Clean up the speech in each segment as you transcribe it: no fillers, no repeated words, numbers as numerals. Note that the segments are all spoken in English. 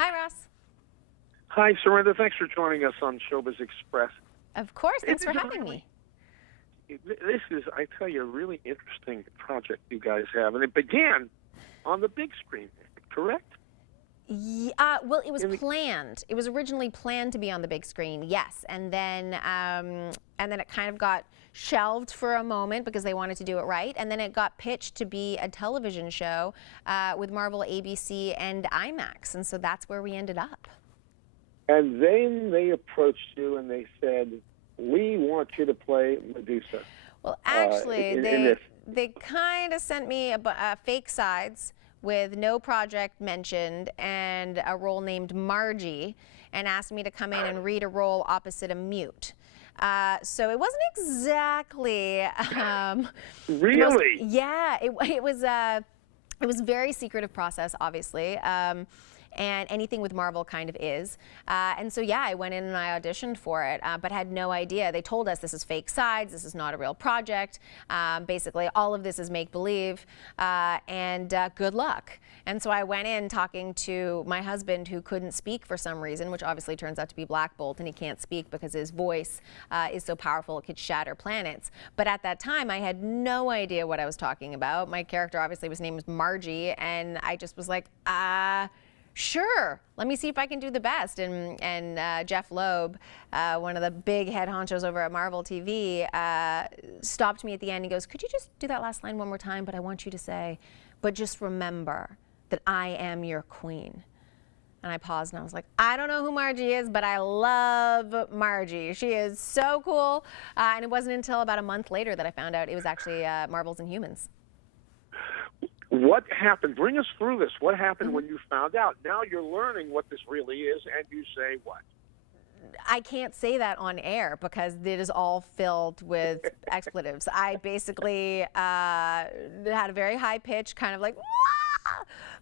Hi, Ross. Hi, Serinda. Thanks for joining us on Showbiz Express. Of course. Thanks for having me. This is, I tell you, a really interesting project you guys have. And it began on the big screen, correct? Yeah, well, it was planned. It was originally planned to be on the big screen, yes. And then it kind of got shelved for a moment because they wanted to do it right. And then it got pitched to be a television show with Marvel, ABC, and IMAX. And so that's where we ended up. And then they approached you and they said, we want you to play Medusa. Well, actually, they kind of sent me fake sides with no project mentioned and a role named Margie, and asked me to come in and read a role opposite a mute. So it wasn't exactly really? It was a very secretive process, obviously. And anything with Marvel kind of is. And so, yeah, I went in and I auditioned for it, but had no idea. They told us this is fake sides, this is not a real project. Basically, all of this is make-believe, and good luck. And so I went in talking to my husband, who couldn't speak for some reason, which obviously turns out to be Black Bolt, and he can't speak because his voice is so powerful it could shatter planets. But at that time, I had no idea what I was talking about. My character, obviously, his name was Margie, and I just was like, sure, let me see if I can do the best. And Jeff Loeb, one of the big head honchos over at Marvel TV, stopped me at the end. He goes, could you just do that last line one more time? But I want you to say, but just remember that I am your queen. And I paused and I was like, I don't know who Margie is, but I love Margie. She is so cool. And it wasn't until about a month later that I found out it was actually Marvel's Inhumans. What happened? Bring us through this. What happened when you found out? Now you're learning what this really is, and you say what? I can't say that on air because it is all filled with expletives. I basically had a very high pitch, kind of like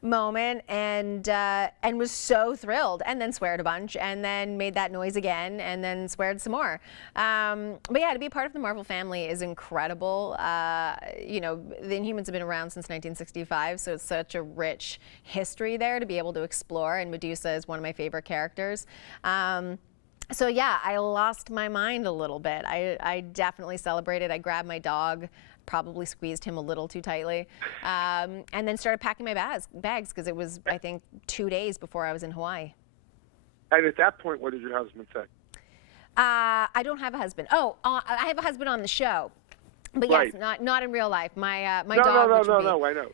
moment, and was so thrilled, and then sweared a bunch, and then made that noise again, and then sweared some more. But yeah, to be part of the Marvel family is incredible. You know, the Inhumans have been around since 1965, so it's such a rich history there to be able to explore, and Medusa is one of my favorite characters. So yeah, I lost my mind a little bit. I definitely celebrated. I grabbed my dog, probably squeezed him a little too tightly, and then started packing my bags because it was, I think, 2 days before I was in Hawaii. And at that point, what did your husband say? I don't have a husband. Oh, I have a husband on the show. But yes, not in real life. My dog. No, I know.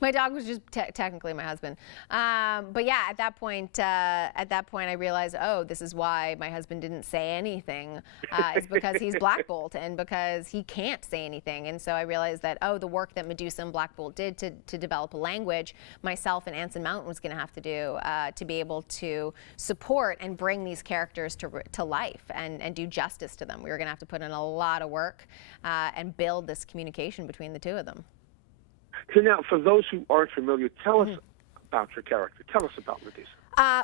My dog was just technically my husband. But yeah, at that point, I realized, oh, this is why my husband didn't say anything. It's because he's Black Bolt and because he can't say anything. And so I realized that, oh, the work that Medusa and Black Bolt did to develop a language, myself and Anson Mountain was going to have to do to be able to support and bring these characters to life and do justice to them. We were going to have to put in a lot of work and build this communication between the two of them. So now, for those who aren't familiar, tell us about your character. Tell us about Medusa.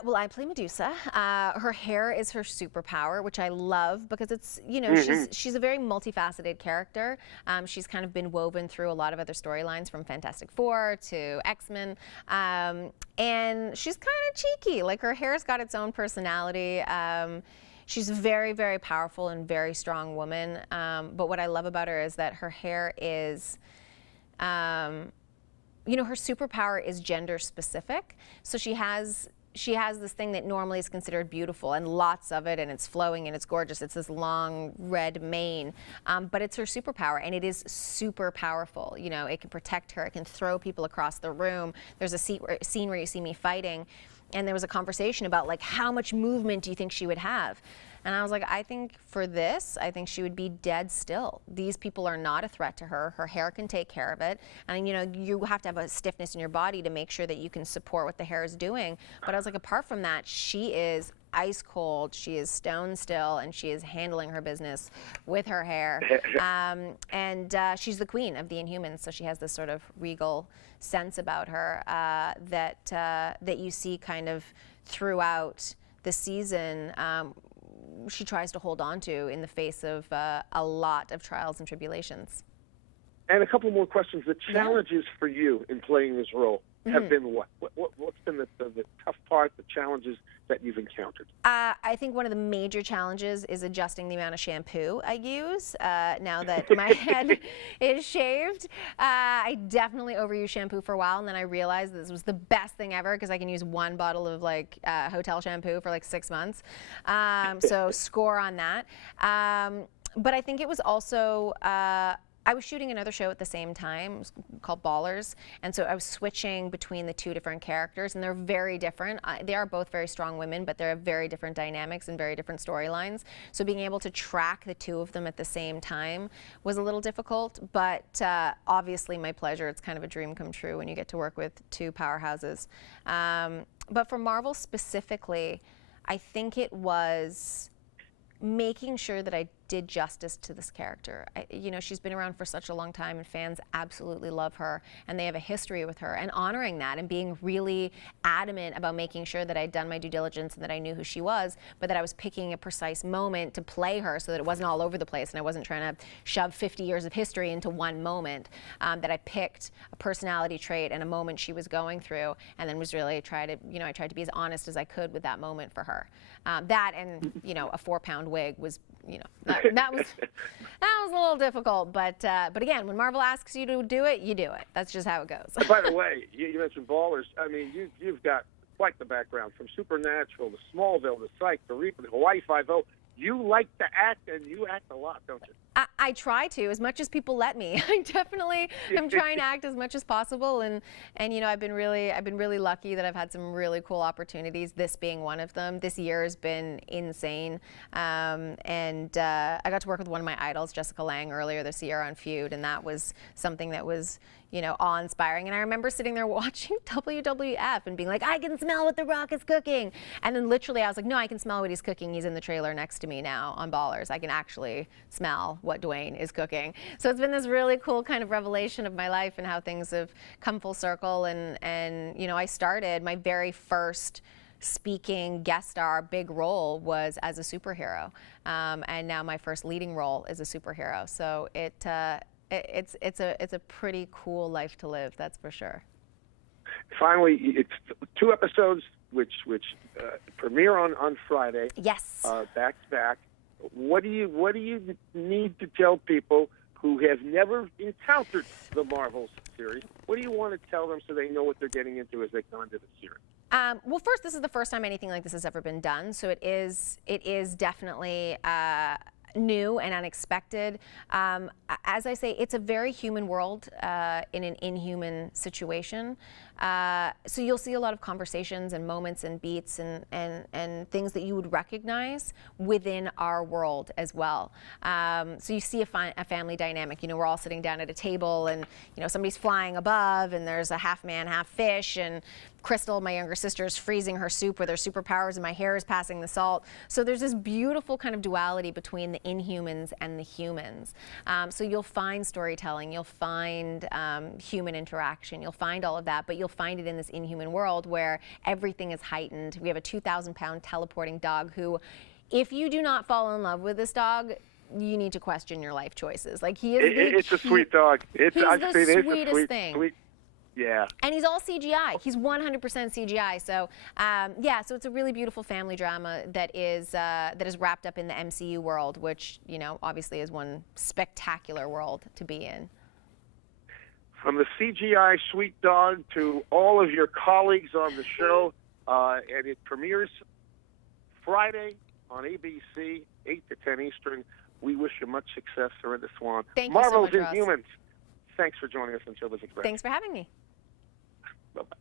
Well, I play Medusa. Her hair is her superpower, which I love because it's, you know, she's a very multifaceted character. She's kind of been woven through a lot of other storylines, from Fantastic Four to X-Men. And she's kind of cheeky. Like, her hair's got its own personality. She's a very, very powerful and very strong woman. But what I love about her is that her hair is, you know, her superpower is gender specific. So she has this thing that normally is considered beautiful, and lots of it, and it's flowing and it's gorgeous. It's this long red mane, but it's her superpower, and it is super powerful. You know, it can protect her. It can throw people across the room. There's a scene where you see me fighting, and there was a conversation about, like, how much movement do you think she would have? And I was like, I think for this, I think she would be dead still. These people are not a threat to her. Her hair can take care of it. And, you know, you have to have a stiffness in your body to make sure that you can support what the hair is doing. But I was like, apart from that, she is ice cold, she is stone still, and she is handling her business with her hair. She's the queen of the Inhumans, so she has this sort of regal sense about her that you see kind of throughout the season. She tries to hold on to in the face of a lot of trials and tribulations. And a couple more questions. The challenges for you in playing this role. have been what? What's been the tough part, the challenges that you've encountered? I think one of the major challenges is adjusting the amount of shampoo I use now that my head is shaved. I definitely overused shampoo for a while, and then I realized this was the best thing ever because I can use one bottle of like hotel shampoo for like 6 months. So score on that. But I think it was also I was shooting another show at the same time. It was called Ballers, and so I was switching between the two different characters, and they're very different. They are both very strong women, but they're very different dynamics and very different storylines. So being able to track the two of them at the same time was a little difficult, but obviously my pleasure. It's kind of a dream come true when you get to work with two powerhouses. But for Marvel specifically, I think it was making sure that I did justice to this character. You know, she's been around for such a long time, and fans absolutely love her, and they have a history with her, and honoring that and being really adamant about making sure that I'd done my due diligence and that I knew who she was, but that I was picking a precise moment to play her so that it wasn't all over the place and I wasn't trying to shove 50 years of history into one moment, that I picked a personality trait and a moment she was going through, and then was really I tried to be as honest as I could with that moment for her. That and, you know, a 4-pound wig was, you know, that was a little difficult, but again, when Marvel asks you to do it, you do it. That's just how it goes. By the way, you mentioned Ballers. I mean, you've got quite the background, from Supernatural to Smallville to Psych to Reaper to Hawaii Five-0. You like to act, and you act a lot, don't you? I try to, as much as people let me. I definitely am trying to act as much as possible, and you know, I've been really lucky that I've had some really cool opportunities. This being one of them. This year has been insane, and I got to work with one of my idols, Jessica Lange, earlier this year on Feud, and that was something that was, you know, awe-inspiring. And I remember sitting there watching WWF and being like, I can smell what The Rock is cooking. And then literally I was like, no, I can smell what he's cooking. He's in the trailer next to me now on Ballers. I can actually smell what Dwayne is cooking. So it's been this really cool kind of revelation of my life and how things have come full circle. And you know, I started my very first speaking guest star big role was as a superhero. And now my first leading role is a superhero. So it's a pretty cool life to live, that's for sure. Finally, it's 2 episodes which premiere on Friday. Yes. Back to back. What do you need to tell people who have never encountered the Marvel series? What do you want to tell them so they know what they're getting into as they go into the series? Well, first, this is the first time anything like this has ever been done, so it is definitely new and unexpected. As I say, it's a very human world in an inhuman situation. So you'll see a lot of conversations and moments and beats and things that you would recognize within our world as well. So you see a family dynamic. You know, we're all sitting down at a table, and you know, somebody's flying above, and there's a half man, half fish, and Crystal, my younger sister, is freezing her soup with her superpowers, and my hair is passing the salt. So there's this beautiful kind of duality between the Inhumans and the humans. So you'll find storytelling, you'll find human interaction, you'll find all of that, but you'll find it in this inhuman world where everything is heightened. We have a 2,000-pound teleporting dog who, if you do not fall in love with this dog, you need to question your life choices. Like, he is it's a sweet dog. He's the sweetest thing. Sweet. Yeah. And he's all CGI. He's 100% CGI. So, yeah, so it's a really beautiful family drama that is wrapped up in the MCU world, which, you know, obviously is one spectacular world to be in. From the CGI sweet dog to all of your colleagues on the show, and it premieres Friday on ABC, 8 to 10 Eastern. We wish you much success, Serinda Swan. Thank you Marvel's so much, Ross. Inhumans. Thanks for joining us on Showbiz Express. Thanks for having me. Bye-bye.